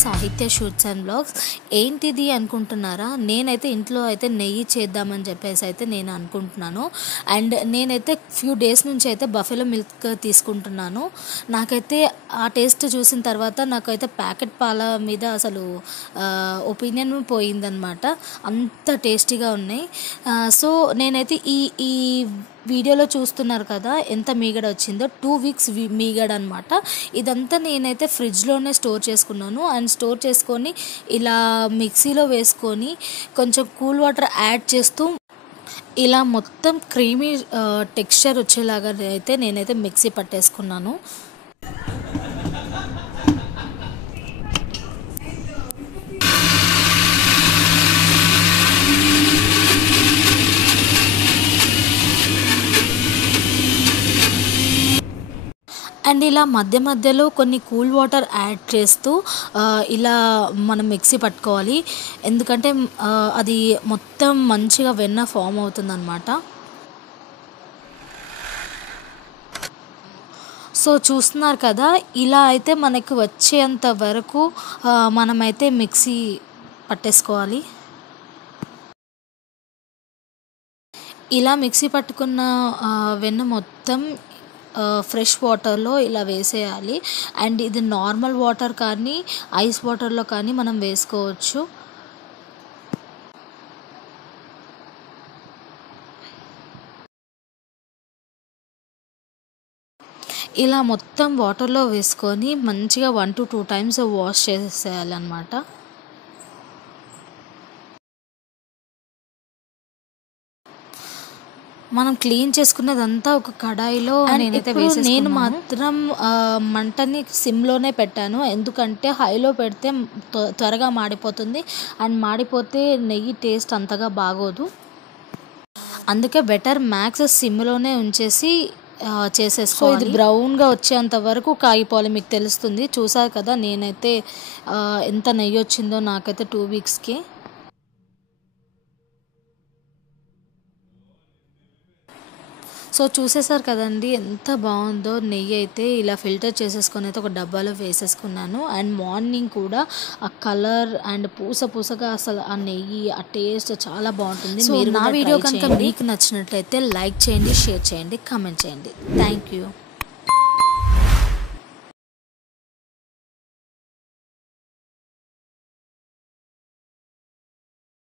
సాహిత్య shoots and blogs. ఏంటిది అనుకుంటున్నారా? నేనైతే ఇంట్లో అయితే నెయ్యి చేద్దామని చెప్పేసి అయితే నేను అనుకుంటున్నాను. అండ్ నేనైతే ఫ్యూ డేస్ నుంచి అయితే బఫెలో మిల్క్ తీసుకుంటున్నాను. నాకైతే ఆ టేస్ట్ చూసిన తర్వాత నాకైతే ప్యాకెట్ పాల మీద అసలు ఒపీనియన్ పోయిందనమాట. అంత టేస్టీగా ఉన్నాయి. సో నేనైతే ఈ వీడియోలో చూస్తున్నారు కదా ఎంత మీగడ వచ్చిందో. 2 weeks మీగడ అనమాట. ఇదంతా నేనైతే ఫ్రిడ్జ్లోనే స్టోర్ చేసుకున్నాను. అండ్ స్టోర్ చేసుకొని ఇలా మిక్సీలో వేసుకొని కొంచెం కూల్ వాటర్ యాడ్ చేస్తూ ఇలా మొత్తం క్రీమీ టెక్స్చర్ వచ్చేలాగా అయితే నేనైతే మిక్సీ పట్టేసుకున్నాను. అండ్ ఇలా మధ్య మధ్యలో కొన్ని కూల్ వాటర్ యాడ్ చేస్తూ ఇలా మనం మిక్సీ పట్టుకోవాలి. ఎందుకంటే అది మొత్తం మంచిగా వెన్న ఫామ్ అవుతుందన్నమాట. సో చూస్తున్నారు కదా, ఇలా అయితే మనకు వచ్చేంత వరకు మనమైతే మిక్సీ పట్టేసుకోవాలి. ఇలా మిక్సీ పట్టుకున్న వెన్న మొత్తం ఫ్రెష్ వాటర్లో ఇలా వేసేయాలి. అండ్ ఇది నార్మల్ వాటర్ కానీ ఐస్ వాటర్లో కానీ మనం వేసుకోవచ్చు. ఇలా మొత్తం వాటర్లో వేసుకొని మంచిగా 1 to 2 times వాష్ చేసేయాలన్నమాట. మనం క్లీన్ చేసుకున్నదంతా ఒక కడాయిలో నేనైతే వేసేసుకున్నాను. నేను మాత్రం మంటని సిమ్లోనే పెట్టాను. ఎందుకంటే హైలో పెడితే త్వరగా మాడిపోతుంది. అండ్ మాడిపోతే నెయ్యి టేస్ట్ అంతగా బాగోదు. అందుకే బెటర్ మ్యాక్స్ సిమ్లోనే ఉంచేసి చేసేసుకో. ఇది బ్రౌన్గా వచ్చేంత వరకు కాగిపోవాలి. మీకు తెలుస్తుంది. చూసారు కదా నేనైతే ఎంత నెయ్యి వచ్చిందో నాకైతే 2 weeksకి. సో చూసేసారు కదండి ఎంత బాగుందో. నెయ్యి అయితే ఇలా ఫిల్టర్ చేసేసుకొని అయితే ఒక డబ్బాలో వేసేసుకున్నాను. అండ్ మార్నింగ్ కూడా ఆ కలర్ అండ్ పూసగా అసలు ఆ నెయ్యి ఆ టేస్ట్ చాలా బాగుంటుంది. సో నా వీడియో కనుక మీకు నచ్చినట్లయితే లైక్ చేయండి, షేర్ చేయండి, కామెంట్ చేయండి. Thank you.